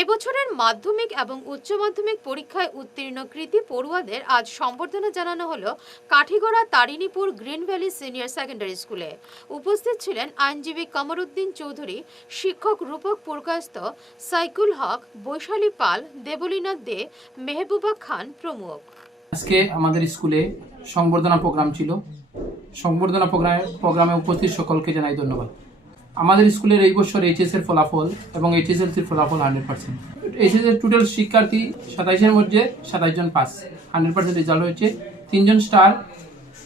এবছরের মাধ্যমিক এবং উচ্চ মাধ্যমিক পরীক্ষায় উত্তীর্ণ কৃতী পড়ুয়াদের আজ সম্বর্ধনা জানানো হলো Kathigora Tarinipur green valley senior secondary স্কুলে। উপস্থিত ছিলেন আইনজীবী কমরুদ্দিন চৌধুরী, শিক্ষক রূপক পুরকায়স্থ, সাইকুল হক, বৈশালী পাল, দেবলীনা দে, মেহবুবা খান প্রমুখ। আজকে আমাদের স্কুলে সংবর্ধনা প্রোগ্রাম ছিল। সংবর্ধনা প্রোগ্রামে উপস্থিত সকলকে জানাই ধন্যবাদ। আমাদের স্কুলের এই বছর এইচএস এর ফলাফল এবং এইচএসএলসির ফলাফল 100%। এইচএস এর টোটাল শিক্ষার্থী 27-এর মধ্যে 27 জন পাস, 100% রেজাল্ট হয়েছে। 3 জন স্টার,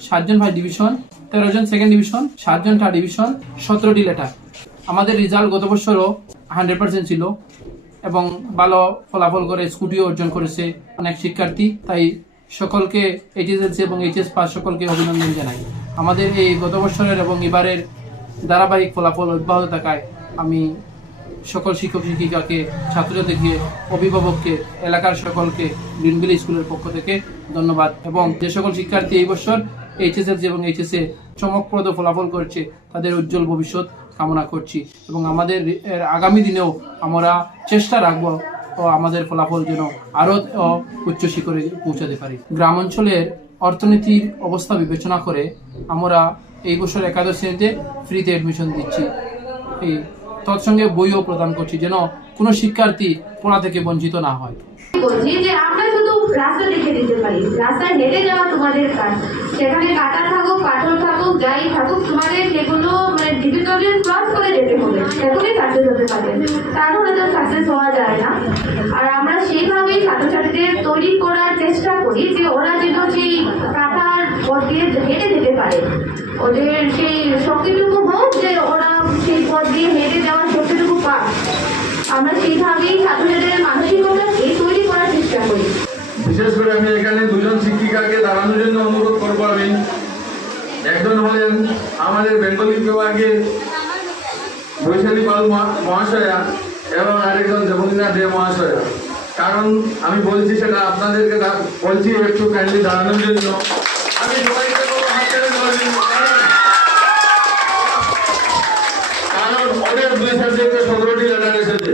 7 জন ফার্স্ট ডিভিশন, 13 জন সেকেন্ড ডিভিশন, 7 জন থার্ড ডিভিশন, 17টি লেটার। আমাদের রেজাল্ট গত বছরও 100% ছিল এবং ভালো ফলাফল করে স্কুটিও অর্জন করেছে অনেক শিক্ষার্থী। তাই সকলকে এইচএসএলসি এবং এইচএস পাস সকলকে অভিনন্দন জানাই। আমাদের এই গত বছরের এবং এবারের ধারাবাহিক ফলাফল অব্যাহত থাকায় আমি সকল শিক্ষক শিক্ষিকাকে, ছাত্রছাত্রীকে, অভিভাবককে, এলাকার সকলকে গ্রিন ভ্যালি স্কুলের পক্ষ থেকে ধন্যবাদ। এবং যে সকল শিক্ষার্থী এই বছর এইচএসএলসি এবং এইচএসএ চমকপ্রদ ফলাফল করছে তাদের উজ্জ্বল ভবিষ্যৎ কামনা করছি এবং আমাদের আগামী দিনেও আমরা চেষ্টা রাখবো ও আমাদের ফলাফল যেন আরও উচ্চ শিখরে পৌঁছাতে পারি। গ্রাম অঞ্চলের অর্থনীতির অবস্থা বিবেচনা করে আমরা এই বছর একাদশ শ্রেণীতে ফ্রিতে অ্যাডমিশন দিচ্ছি। এই তৎসঙ্গে বইও প্রদান করছি যেন কোনো শিক্ষার্থী পড়া থেকে বঞ্চিত না হয়। বলছি যে আমরা শুধু রাস্তা দেখে দিতে পারি, রাস্তায় হেঁটে যাওয়া তোমাদের কাজ। সেখানে কাটা থাকুক, পাথর থাকুক, যাই থাকুক, তোমাদের সেগুলো ডিফিকাল্টি ক্রস করে যেতে হবে, তখনই সাকসেস হতে পারে। তাহলে তো সাকসেস হওয়া যায় না। আর আমরা সেইভাবেই ছাত্রছাত্রীদের তৈরি করার চেষ্টা করি যে ওরা যেন সেই কাটার পথ দিয়ে হেঁটে যেতে পারে, ওদের সেই শক্তিটুকু হোক যে ওরা সেই পথ দিয়ে হেঁটে যাওয়ার শক্তিটুকু পাক। আমরা সেইভাবেই ছাত্রছাত্রীদের মানসিকতাকে তৈরি করার চেষ্টা করি। বিশেষ করে আমি এখানে দুজন শিক্ষিকাকে দাঁড়ানোর জন্য অনুরোধ করবো। আমি একজন হলেন আমাদের বেঙ্গলি বিভাগের বৈশালী পাল মহাশয়া এবং আরেকজন দেবলীনা দে মহাশয়া। কারণ আমি বলছি সেটা আপনাদেরকে বলছি একটু কাইন্ডলি দাঁড়ানোর জন্য। আমি সবাইকে বলবো হাত ছেড়ে দেওয়ার জন্য, কারণ ওদের 2 সাবজেক্টে 17টি লেটার এসেছে।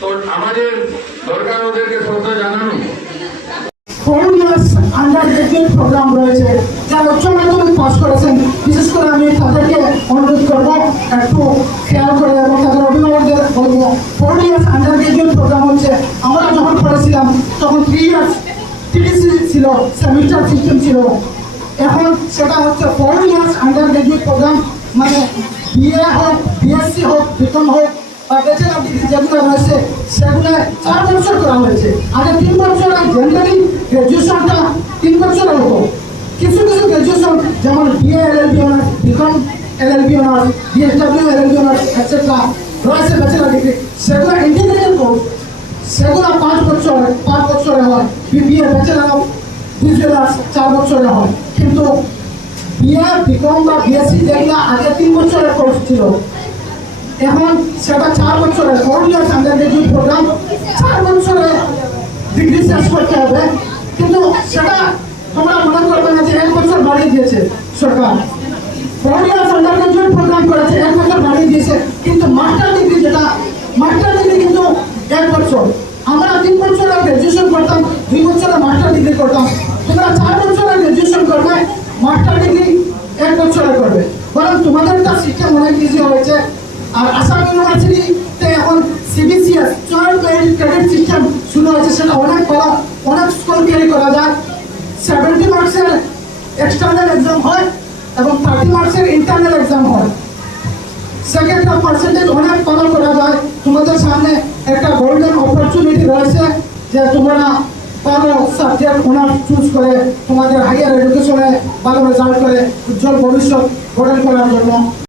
তো আমাদের দরকার ওদেরকে শ্রদ্ধা জানানো। আন্ডারগ্রেজুয়েট প্রোগ্রাম রয়েছে, যারা উচ্চ মাধ্যমিক পাস করেছেন, বিশেষ করে আমি তাদেরকে অনুরোধ করবো একটু খেয়াল করে এবং তাদের অভিভাবকদের বলবো 4 ইয়ার্স আন্ডারগ্রেজুয়েট প্রোগ্রাম হচ্ছে। আমরা যখন পড়েছিলাম তখন 3 ইয়ার্স টিডিসি ছিল, সেমিস্টার সিস্টেম ছিল। এখন সেটা হচ্ছে 4 ইয়ার্স আন্ডারগ্রেজুয়েট প্রোগ্রাম, মানে বিএ হোক, বিএসসি হোক, বিকম হোক বা ব্যাচেলর ডিগ্রি যেগুলো রয়েছে সেগুলো 4 বছর করা হয়েছে। আগে 3 বছর জেনারেলি গ্র্যাজুয়েশনটা 3 বছর হতো। কিছু কিছু গ্র্যাজুয়েশন যেমন BA LLB honours, BCom LLB honours, BSW LLB honours etcetera রয়েছে ব্যাচেলর ডিগ্রি, সেগুলো ইন্টিগ্রেটেড কোর্স, সেগুলো 5 বছরে হয়। বিএ ব্যাচেলর অফ বিজনেস 4 বছরে হয়। কিন্তু বিএ, বিকম বা বিএসসি যেগুলো আগে 3 বছরের কোর্স ছিল, এখন সেটা 4 বছরের 4 ইয়ার্স আন্ডারগ্রেজুয়েট প্রোগ্রাম। 4 বছরে ডিগ্রি শেষ করতে হবে। কিন্তু সেটা তোমরা মনে করবে না যে 1 বছর বাড়িয়ে দিয়েছে সরকার। 4 ইয়ার্স আন্ডারগ্রেজুয়েট প্রোগ্রাম করেছে, 1 বছর বাড়িয়ে দিয়েছে। কিন্তু মাস্টার ডিগ্রি কিন্তু 1 বছর। আমরা 3 বছরে গ্র্যাজুয়েশন করতাম, 2 বছরে মাস্টার ডিগ্রি করতাম। তোমরা 4 বছরে গ্র্যাজুয়েশন করবে, মাস্টার ডিগ্রি 1 বছরে করবে। বরং তোমাদের তার সিস্টেম অনেক ইজি হয়েছে। আর আসাম ইউনিভার্সিটিতে এখন সিবিসিএস জয়েন্ট ক্রেডিট সিস্টেম শুরু হয়েছে, সেটা অনেক ভালো, অনেক স্কোর ক্যারি করা যায়। 70 মার্কসের এক্সটার্নাল এক্সাম হয় এবং 30 মার্কসের ইন্টারনাল এক্সাম হয়। সেকেন্ডটা পার্সেন্টেজ অনেক ভালো করা যায়। তোমাদের সামনে একটা গোল্ডেন অপরচুনিটি রয়েছে যে তোমরা ভালো সাবজেক্ট অনার্স চুজ করে তোমাদের হাইয়ার এডুকেশনে ভালো রেজাল্ট করে উজ্জ্বল ভবিষ্যৎ গঠন করার জন্য।